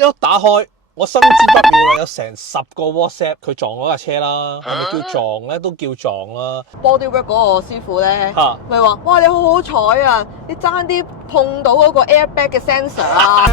一打開，我心知不妙啦，有成10個 WhatsApp，佢撞嗰架車啦，係咪叫撞咧？都叫撞啦。bodywork 嗰個師傅咧，嚇咪話：哇，你好好彩啊！你爭啲碰到嗰個 airbag 嘅 sensor 啊！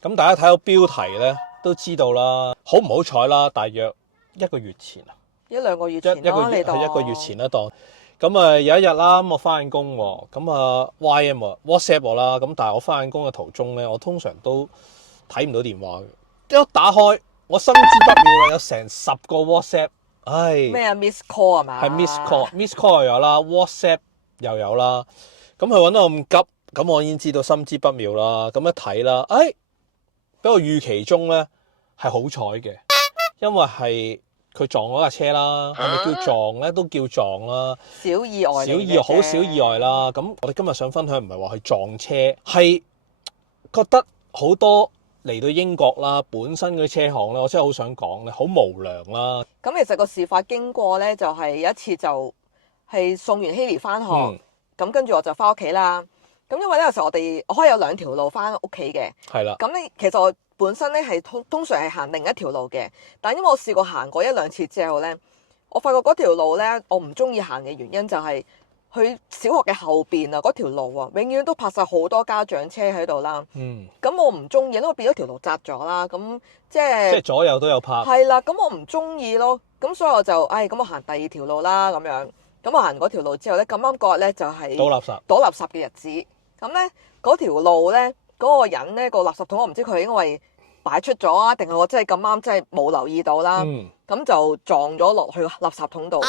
咁大家睇到標題咧，都知道啦，好唔好彩啦？大約1個月前啊，一兩個月前一個啦，你當係1個月前啦，當咁啊有一日啦，咁我翻緊工喎，咁啊 YM 啊 WhatsApp 我啦，咁但係我翻緊工嘅途中咧，我通常都睇唔到電話嘅，一打開我心知不妙啦，有成10個 WhatsApp， 唉咩啊 miss call 係嘛？係 miss call 又有啦 ，WhatsApp 又有啦，咁佢揾到我咁急，咁我已經知道心知不妙啦，咁一睇啦，比我預期中咧係好彩嘅，因為係佢撞嗰架車啦，係咪叫撞咧？都叫撞啦，小意外，好少意外啦。咁我哋今日想分享唔係話去撞車，係覺得好多嚟到英國啦，本身嗰啲車行咧，我真係好想講咧，好無良啦。咁其實個事發經過咧，就係有一次就係送完 Haley 翻學，咁跟住我就翻屋企啦。咁因為呢個時候我可以有2條路翻屋企嘅，係啦。咁咧其實我本身咧係通常係行另一條路嘅，但因為我試過行過1-2次之後咧，我發覺嗰條路咧我唔中意行嘅原因就係佢小學嘅後邊啊，嗰條路啊，永遠都泊晒好多家長車喺度啦。咁我唔中意，因為變咗條路窄咗啦。咁即係左右都有泊。係啦，咁我唔中意咯。咁所以我就咁我行第2條路啦咁樣。咁我行嗰條路之後咧，咁啱嗰日咧就係倒垃圾嘅日子。咁咧嗰條路咧，嗰個人咧個垃圾桶，我唔知佢係因為擺出咗啊，定係我真係咁啱真係冇留意到啦。咁就撞咗落去垃圾桶度。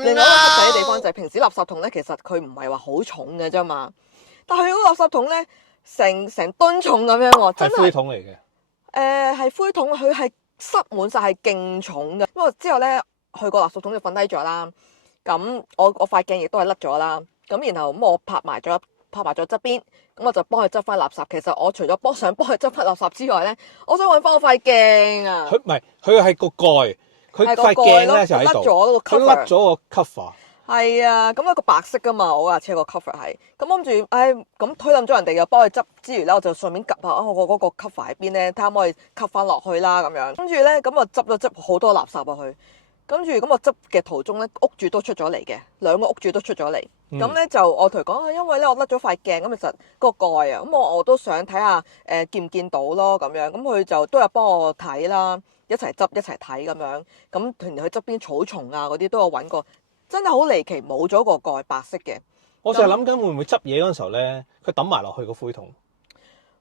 另外一個黑仔嘅地方就係平時垃圾桶咧，其實佢唔係話好重嘅啫嘛。但係佢個垃圾桶咧，成噸重咁樣喎，真係。係灰桶嚟嘅。係灰桶，佢係塞滿晒，係勁重嘅。因為之後咧，去個垃圾桶就瞓低咗啦。咁我塊鏡亦都係甩咗啦。咁然後咁我拍埋咗側邊，咁我就幫佢執翻垃圾。其實我除咗想幫佢執翻垃圾之外咧，我想揾翻我塊鏡啊。佢係個蓋，佢塊鏡咧就喺度，佢甩咗個 cover。係啊，咁一個白色噶嘛，我架車個 cover 係。咁諗住，咁推冧咗人哋又幫佢執之餘咧，我就順便 𥄫 下我嗰個 cover 喺邊咧，睇下可唔可以吸翻落去啦咁樣。跟住咧，咁我執好多垃圾落去。跟住咁我執嘅途中咧，屋主都出咗嚟嘅，2個屋主都出咗嚟。咁咧就我同佢講，因為咧我甩咗塊鏡，咁其實個蓋啊，咁我都想睇下見唔見到咯咁樣。咁佢就都有幫我睇啦，一齊執一齊睇咁樣。咁同佢側邊草叢啊嗰啲都有揾過，真係好離奇，冇咗個蓋，白色嘅。我就係諗緊會唔會執嘢嗰陣時候咧，佢抌埋落去個灰桶，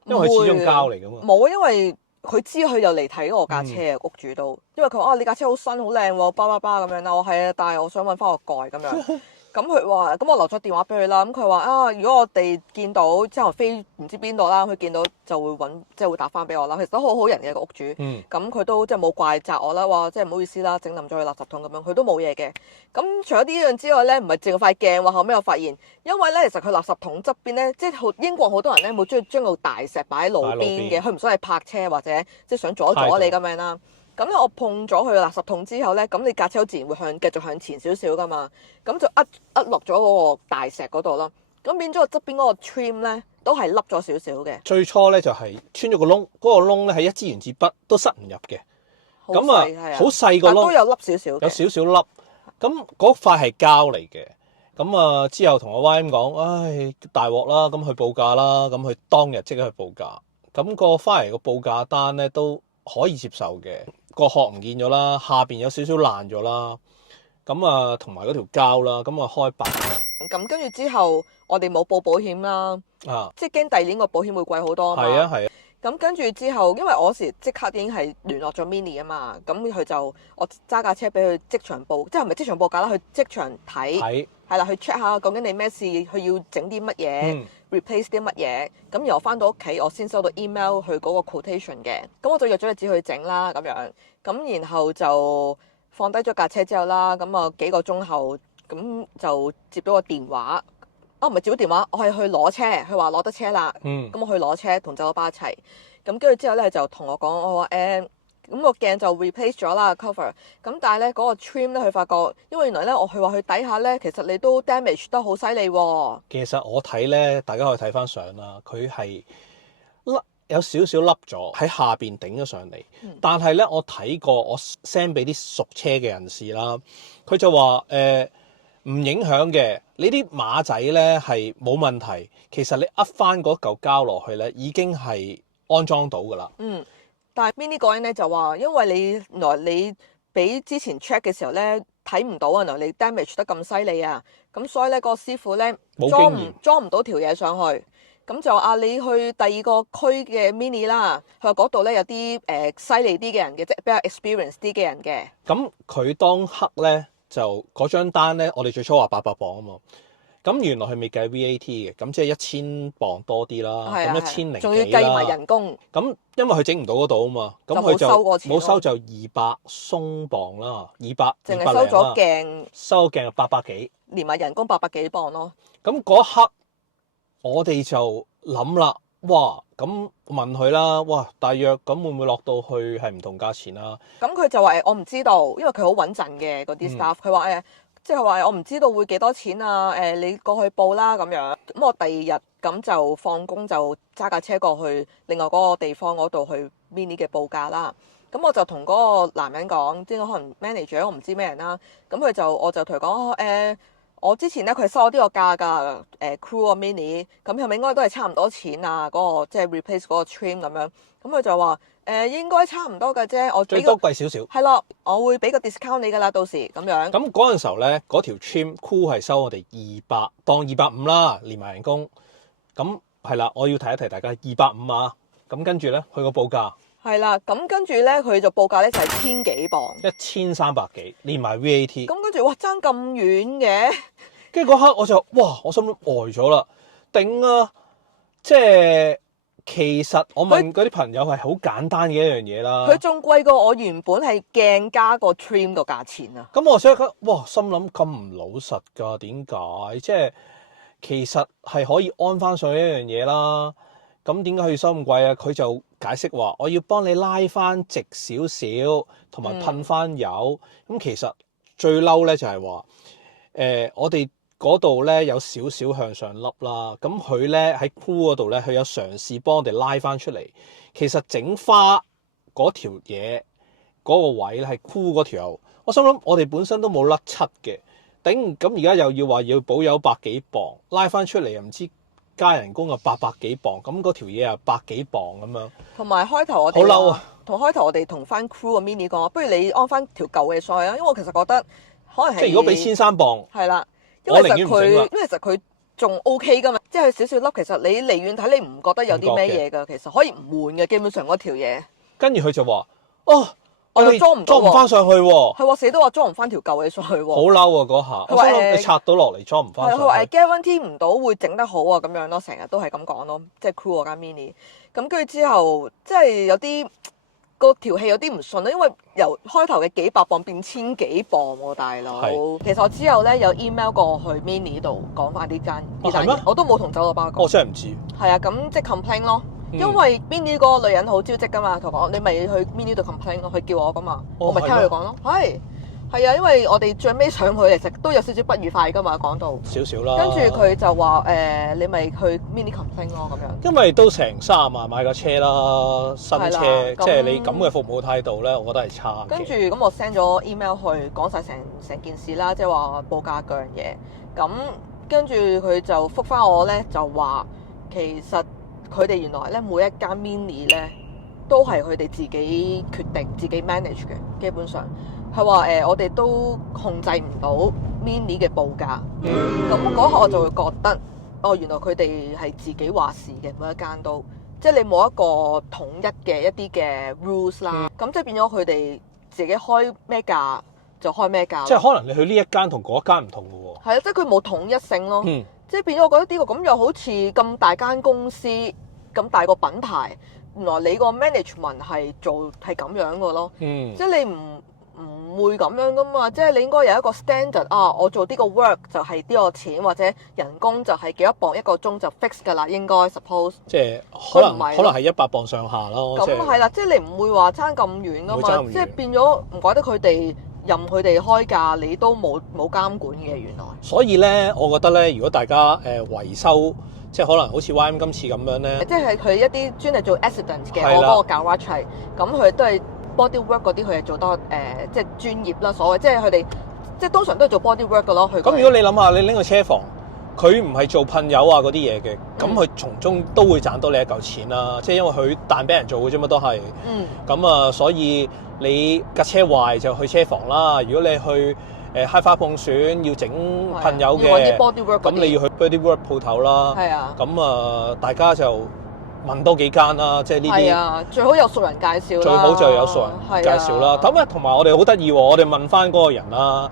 因為佢始終膠嚟㗎嘛。冇，因為佢知佢又嚟睇我架車啊，屋主都，因為佢話你架車好新好靚喎，巴咁樣啦。我係啊，但係我想揾翻個蓋咁樣。咁佢話，咁我留咗電話俾佢啦。咁佢話如果我哋見到之後飛唔知邊度啦，佢見到就會揾，即係會打翻俾我啦。其實都好好人嘅個屋主。咁佢都即係冇怪責我啦，話即係唔好意思啦，整冧咗佢垃圾桶咁樣，佢都冇嘢嘅。咁除咗呢樣之外咧，唔係淨係塊鏡喎。後尾我發現，因為咧其實佢垃圾桶側邊咧，即係英國好多人咧冇中意將個大石擺喺路邊嘅，佢唔想係泊車或者即係想阻你咁樣啦。咁咧我碰咗佢個垃圾桶之後咧，咁你架車自然會繼續向前少少噶嘛，咁就壓落咗嗰個大石嗰度咯。咁變咗個側邊嗰個 trim 咧都係凹咗少少嘅。最初咧就係穿咗個窿，嗰個窿咧係一支原子筆都塞唔入嘅。咁啊，好細個窿，都有凹少少，有少少凹。咁嗰塊係膠嚟嘅。咁啊之後同我 YM 講，大鑊啦，咁去報價啦，咁佢當日即刻去報價。咁個翻嚟個報價單咧都可以接受嘅。個殼唔見咗啦，下邊有少少爛咗啦，咁啊同埋嗰條膠啦，咁啊開白。咁跟住之後，我哋冇報保險啦，即係驚第二年個保險會貴好多啊嘛。係啊。咁跟住之後，因為我時即刻已經係聯絡咗 Mini 啊嘛，咁佢就我揸架車俾佢即場報，即係唔係即場報價啦，去即場睇，係啦，去 check 下究竟你咩事，佢要整啲乜嘢，replace 啲乜嘢。咁然後翻到屋企，我先收到 email 去嗰個 quotation 嘅，咁我就約咗日子去整啦咁樣。咁然後就放低咗架車之後啦，咁啊幾個鐘後，咁就接到個電話。唔係接咗電話，我係去攞車，佢話攞得車啦。咁我去攞車，同走咗巴一齊。咁跟住之後咧，就同我講，我話咁個鏡就 replace 咗啦 cover。咁但係咧嗰個 trim 咧，佢發覺，因為原來咧佢話佢底下咧，其實你都 damage 得好犀利喎。其實我睇咧，大家可以睇翻相啦，佢係有少少凹咗喺下邊頂咗上嚟。但係咧，我睇過，我 send 俾啲熟車嘅人士啦，佢就話唔影響嘅，你啲馬仔咧係冇問題。其實你噏翻嗰嚿膠落去咧，已經係安裝到㗎啦。但係 Mini 嗰人咧就話，因為原來你俾之前 check 嘅時候咧睇唔到啊，原來你 damage 得咁犀利啊，咁所以咧個師傅咧冇經驗裝唔到條嘢上去。咁就話你去第二個區嘅 Mini 啦，佢話嗰度咧有啲犀利啲嘅人嘅，即係比較 experience 啲嘅人嘅。咁佢當刻咧就嗰張單咧，我哋最初話800磅啊嘛。咁原來佢未計 VAT 嘅，咁即係1000磅多啲啦，咁1000零仲要計埋人工。咁因為佢整唔到嗰度啊嘛，咁佢就冇收就200鬆磅啦，200淨係收咗鏡，收鏡800幾，連埋人工800幾磅咯。咁嗰一刻我哋就諗啦，哇！咁問佢啦，哇！大約咁會唔會落到去係唔同價錢啊？咁佢就話我唔知道，因為佢好穩陣嘅嗰啲 staff，佢話即係話我唔知道會幾多錢啊！你過去報啦咁樣。咁我第二日咁就放工就揸架車過去另外嗰個地方嗰度去 Mini 嘅報價啦。咁我就同嗰個男人講，即係可能 manager 我唔知咩人啦。咁我就同佢講我之前咧佢收我呢個價㗎，Crew 個 Mini，咁係咪應該都係差唔多錢啊？嗰個即係 replace 嗰個 trim 咁樣。咁佢就話應該差唔多嘅啫，我最多貴少少。係啦，我會俾個 discount 你㗎啦，到時咁樣。咁嗰陣時候咧，嗰條 trim Crew 係收我哋200，當250啦，連埋人工。咁係啦，我要提一提大家250啊。咁跟住咧，佢個報價係啦，咁跟住咧佢就報價咧就係千幾磅，1300幾，連埋 VAT。咁跟住哇爭咁遠嘅，跟住嗰刻我就哇，我心諗呆咗啦，頂啊！即係其實我問嗰啲朋友係好簡單嘅一樣嘢啦。佢仲貴過我原本係鏡加個 trim 個價錢啊！咁我即刻哇，心諗咁唔老實㗎，點解？即係其實係可以安翻上一樣嘢啦。咁點解佢要收咁貴啊？佢就解釋話：我要幫你拉翻直少少，同埋噴翻油。咁其實最嬲咧就係話，我哋嗰度咧有少少向上凹啦。咁佢咧喺箍嗰度咧，佢有嘗試幫我哋拉翻出嚟。其實整花嗰條嘢嗰個位咧係箍嗰條油。我心諗我哋本身都冇甩漆嘅，頂咁而家又要話要保有100幾磅，拉翻出嚟又唔知。加人工啊800幾磅，咁嗰條嘢啊100幾磅咁樣。同埋開頭我哋好嬲啊！開頭我哋同翻 crew 個 Mini 講，不如你安翻條舊嘅上去啊，因為我其實覺得可能係即係如果俾1300磅，係啦，我寧願唔整啦。因為其實佢仲 OK 噶嘛，即係佢少少粒，其實你離遠睇你唔覺得有啲咩嘢㗎，其實可以唔換嘅，基本上嗰條嘢。跟住佢就話：哦。我哋裝唔翻上去喎，係喎，死都話裝唔翻條舊嘢上去喎。好嬲啊嗰下！我想你拆到落嚟裝唔翻上去。佢話guarantee 唔到會整得好啊咁樣咯，成日都係咁講咯，即係 Crew 嗰間 Mini。咁跟住之後，即係有啲個條氣有啲唔順啦，因為由開頭嘅幾百磅變千幾磅喎，大佬。其實我之後咧有 email 過去 Mini 度講翻呢單嘢，我都冇同走佬巴講。我真係唔知。係啊，咁即係 complain 咯。因為 Mini 嗰個女人好招積噶嘛，同我講你咪去 Mini 度 complain 咯，佢叫我噶嘛，我咪聽佢講咯。係啊，因為我哋最尾上去其實都有少少不愉快噶嘛，講到少少啦。跟住佢就話你咪去 Mini complain 咯咁樣。因為都成30萬買架車啦，新車，即係你咁嘅服務態度咧，我覺得係差嘅。跟住咁我 send 咗 email 去講晒成件事啦，即係話報價嗰樣嘢。咁跟住佢就覆返我咧，就話其實。佢哋原來咧每一間 Mini 咧都係佢哋自己決定、自己 manage 嘅，基本上係話我哋都控制唔到 Mini 嘅報價。咁嗰刻我就會覺得，原來佢哋係自己話事嘅，每一間都，即係你冇一個統一嘅一啲嘅 rules 啦。咁即係變咗佢哋自己開咩價就開咩價。即係可能你去呢一間同嗰一間唔同嘅喎。係啊，即係佢冇統一性咯。即係變咗，我覺得呢個咁又好似咁大間公司。咁大個品牌，原來你個 management 係咁樣嘅咯，即係你唔唔會咁樣噶嘛，即係你應該有一個 standard 啊，我做呢個 work 就係呢個錢，或者人工就係幾多磅一個鐘就 fix 㗎啦，應該 suppose。即係可能唔係係100磅上下咯。咁係啦，即係你唔會話爭咁遠噶嘛，即係變咗唔怪得佢哋任佢哋開價，你都冇監管嘅原來。所以咧，我覺得咧，如果大家維修，即係可能好似 YM 今次咁樣咧，即係佢一啲專係做 accident 嘅，係啦我嗰個 garage 係，咁佢都係 body work 嗰啲，佢係做得即係專業啦，所謂即係佢哋即係通常都係做 body work 嘅咯。佢咁如果你諗下，你拎個車房，佢唔係做噴油啊嗰啲嘢嘅，咁佢從中都會賺到你一嚿錢啦。即係因為佢彈俾人做嘅啫嘛，都係。咁啊，所以你架車壞就去車房啦。如果你去開花碰損要整噴油嘅，咁你要去 body work 鋪頭啦。係啊。咁啊，大家就問多幾間啦，即係呢啲。係啊，最好有熟人介紹啦。最好就有熟人介紹啦。咁啊，同埋我哋好得意喎，我哋問翻嗰個人啦。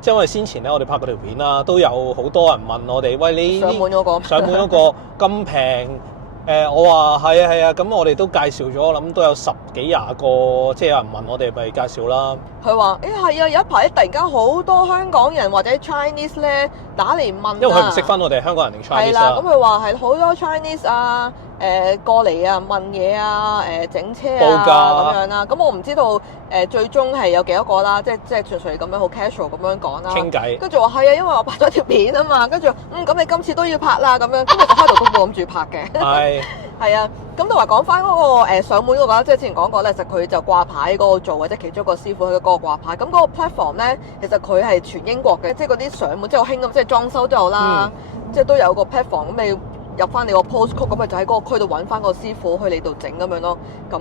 即係因為先前咧，我哋拍嗰條片啦，都有好多人問我哋，喂，你上門嗰個咁平？我話係啊，咁我哋都介紹咗，我諗都有10幾20個，即係有人問我哋咪介紹啦。佢話：係啊，有一排突然間好多香港人或者 Chinese 咧打嚟問，因為佢唔識分我哋香港人定 Chinese 係啦，咁佢話係好多 Chinese 啊，過嚟啊問嘢啊，整車啊咁樣啦。咁我唔知道最終係有幾多個啦，即係純粹咁樣好 casual 咁樣講啦。傾偈。跟住話係啊，因為我拍咗條片啊嘛，跟住咁你今次都要拍啦咁樣，咁我就開頭都冇諗住拍嘅。係啊，咁同埋講翻嗰個上門嗰個，即係之前講過咧，其實佢就掛牌嗰個做，或者其中一個師傅喺嗰個掛牌。咁嗰個 platform 咧，其實佢係全英國嘅，即係嗰啲上門即係好興咁，即係裝修都有啦，即係都有個 platform 咁你入翻你個 postcode，咁咪就喺嗰個區度揾翻個師傅去你度整咁樣咯。咁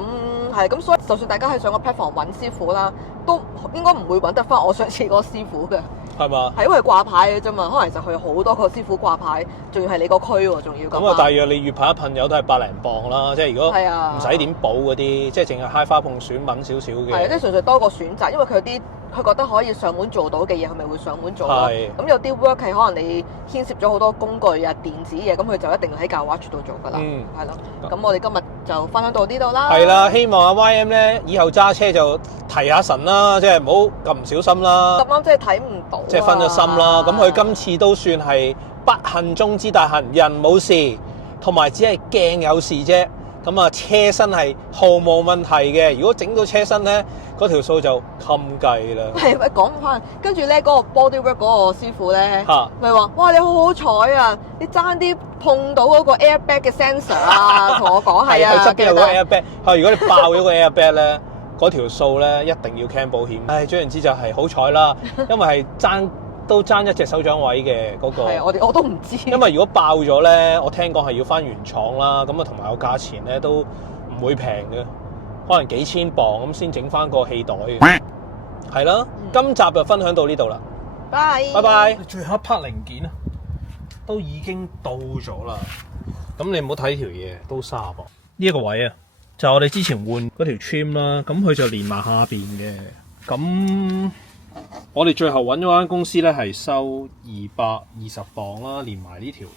係咁，所以就算大家係上個 platform 揾師傅啦，都應該唔會揾得翻我上次嗰個師傅嘅。係嘛？係因為掛牌嘅啫嘛，可能其實佢有好多個師傅掛牌，仲要係你個區喎，仲要咁啊！大約你月噴一噴油都係百零磅啦，即係如果唔使點補嗰啲，即係淨係揩花碰損揾少少嘅。係即係純粹多個選擇，因為佢有啲佢覺得可以上門做到嘅嘢，佢咪會上門做咯。咁有啲 work 係可能你牽涉咗好多工具啊、電子嘢，咁佢就一定要喺garage度做㗎啦。係咯。咁我哋今日就分享到呢度啦。係啦，希望阿 YM 咧以後揸車就提下神啦，即係唔好咁唔小心啦。咁啱即係睇唔到。即係分咗心啦。咁佢今次都算係不幸中之大幸，人冇事，同埋只係鏡有事啫。咁啊，車身係毫無問題嘅。如果整到車身咧，嗰條數就襟計啦。係咪講翻？跟住咧嗰個 bodywork 嗰個師傅咧，咪話：哇！你好好彩啊！你爭啲碰到嗰個 airbag 嘅 sensor 啊！同我講係啊，佢側邊有個 airbag。如果你爆咗個 airbag 咧，嗰條數咧一定要 claim 保險。總言之就係好彩啦，因為係爭一隻手掌位嘅嗰個。係我都唔知。因為如果爆咗咧，我聽講係要翻原廠啦，咁啊同埋個價錢咧都唔會平嘅，可能幾千磅咁先整翻個氣袋嘅。係啦，今集就分享到呢度啦。拜拜。最後一 part 零件啊，都已經到咗啦。咁你唔好睇條嘢，都30磅。呢一個位啊，就我哋之前換嗰條 trim 啦，咁佢就連埋下邊嘅。咁我哋最後揾咗間公司咧，係收220磅啦，連埋呢條。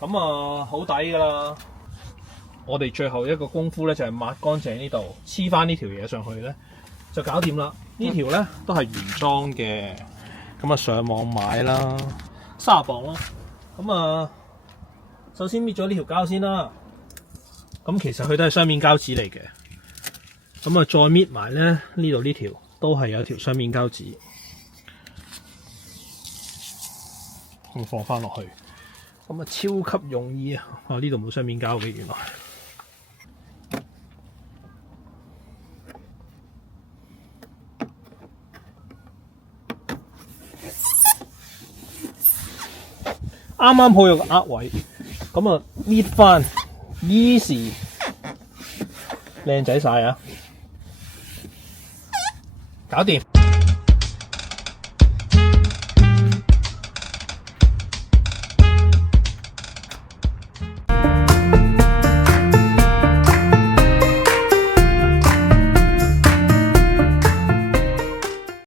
咁啊，好抵噶啦！我哋最後一個功夫咧，就係抹乾淨呢度，黐翻呢條嘢上去咧，就搞掂啦。呢條咧都係原裝嘅，咁啊上網買啦，30磅啦。咁啊，首先搣咗呢條膠先啦。咁其實佢都係雙面膠紙嚟嘅。咁啊，再搣埋咧呢度呢條都係有條雙面膠紙。咁放翻落去，咁啊超級容易啊！呢度冇雙面膠嘅原來。啱啱好有個握位，咁啊搣翻 easy， 靚仔晒啊！搞掂。